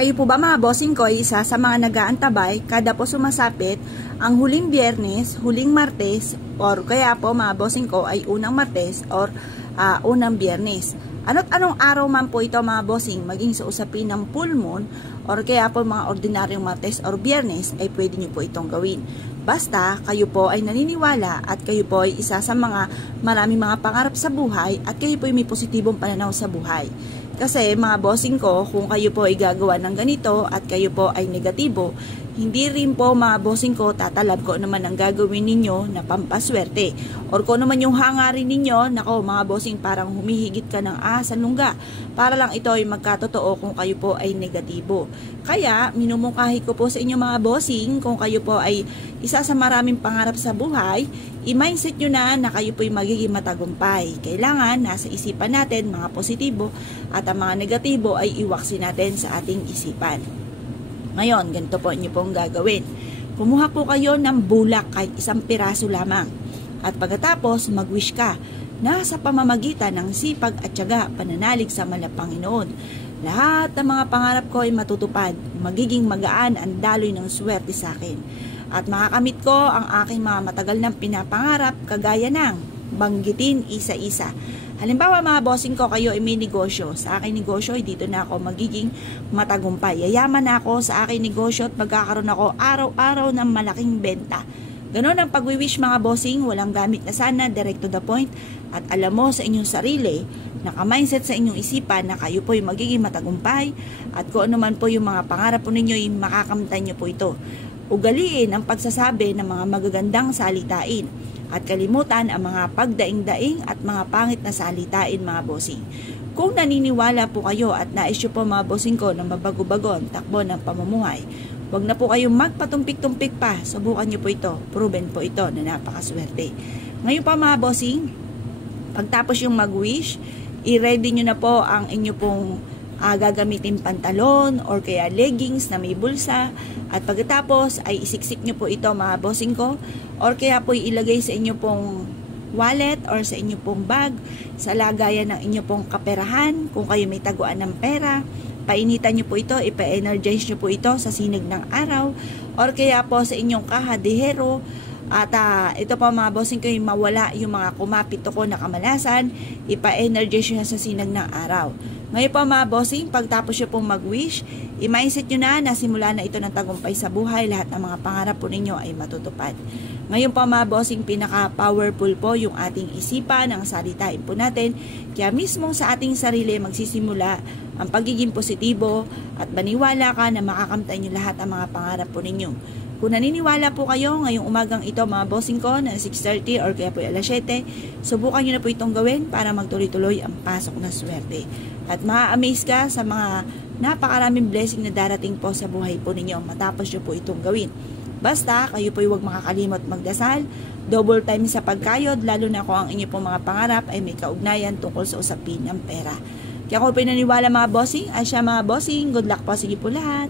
Kayo po ba mga bossing ko ay isa sa mga nag-aantabay kada po sumasapit ang huling Biyernes, huling Martes, or kaya po mga bossing ko ay unang Martes or unang Biyernes. Ano't anong araw man po ito mga bossing, maging sa usapin ng full moon or kaya po mga ordinaryong Martes or Biyernes ay pwede nyo po itong gawin. Basta kayo po ay naniniwala at kayo po ay isa sa mga maraming mga pangarap sa buhay at kayo po ay may positibong pananaw sa buhay. Kasi mga bossing ko, kung kayo po ay gagawa ng ganito at kayo po ay negatibo, hindi rin po mga bossing ko tatalab ko naman ang gagawin ninyo na pampaswerte. Or kung naman yung hangarin ninyo, nako mga bossing parang humihigit ka ng sa lungga. Para lang ito ay magkatotoo kung kayo po ay negatibo. Kaya minumungkahi ko po sa inyo mga bossing, kung kayo po ay isa sa maraming pangarap sa buhay, i-mindset nyo na kayo po ay magiging matagumpay. Kailangan nasa isipan natin mga positibo at ang mga negatibo ay iwaksin natin sa ating isipan. Ngayon, ganito po inyo pong gagawin. Kumuha po kayo ng bulak kahit isang piraso lamang. At pagkatapos, mag-wish ka na sa pamamagitan ng sipag at tiyaga, pananalig sa Panginoon. Lahat ng mga pangarap ko ay matutupad. Magiging magaan ang daloy ng swerte sa akin. At makakamit ko ang aking mga matagal ng pinapangarap kagaya ng banggitin isa-isa. Halimbawa mga bossing ko, kayo ay may negosyo. Sa aking negosyo ay dito na ako magiging matagumpay. Yayaman na ako sa aking negosyo at magkakaroon ako araw-araw ng malaking benta. Ganon ang pag-wish mga bossing, walang gamit na sana, direct to the point. At alam mo sa inyong sarili, naka-mindset sa inyong isipan na kayo po ay magiging matagumpay. At kung ano man po yung mga pangarap po ninyo, ay makakamtan nyo po ito. Ugaliin ang pagsasabi ng mga magagandang salitain. At kalimutan ang mga pagdaing-daing at mga pangit na salitain mga bossing. Kung naniniwala po kayo at nais nyo po mga bossing ko na mabago-bagon takbo ng pamumuhay, huwag na po kayong magpatumpik-tumpik pa. Subukan nyo po ito. Proven po ito na napakaswerte. Ngayon pa mga bossing, pagtapos yung mag-wish, i-ready nyo na po ang inyo pong gagamitin pantalon or kaya leggings na may bulsa. At pagkatapos ay isiksik nyo po ito mga bossing ko or kaya po ilagay sa inyo pong wallet or sa inyo pong bag, sa lagayan ng inyo pong kaperahan kung kayo may taguan ng pera. Painitan nyo po ito, ipa-energize nyo po ito sa sinag ng araw or kaya po sa inyong kahadihero. At ito po mga bossing ko, mawala yung mga kumapit ko na kamalasan, ipa-energize nyo sa sinag ng araw. Ngayon po mga bossing, pagtapos nyo pong mag-wish, i-mindset nyo na simula na ito ng tagumpay sa buhay, lahat ng mga pangarap po ninyo ay matutupad. Ngayon po mga bossing, pinaka-powerful po yung ating isipan, ang salitain po natin, kaya mismo sa ating sarili magsisimula ang pagiging positibo at maniwala ka na makakamtan nyo lahat ang mga pangarap po ninyo. Kung naniniwala po kayo ngayong umagang ito mga bossing ko na 6:30 or kaya po alas 7, subukan nyo na po itong gawin para magtuloy-tuloy ang pasok na swerte. At ma-amaze ka sa mga napakaraming blessing na darating po sa buhay po ninyo matapos nyo po itong gawin. Basta kayo po huwag makakalimot magdasal, double time sa pagkayod, lalo na kung ang inyo pong mga pangarap ay may kaugnayan tungkol sa usapin ng pera. Kaya kung pinaniwala mga bossing, ay siya mga bossing, good luck po, sige po lahat.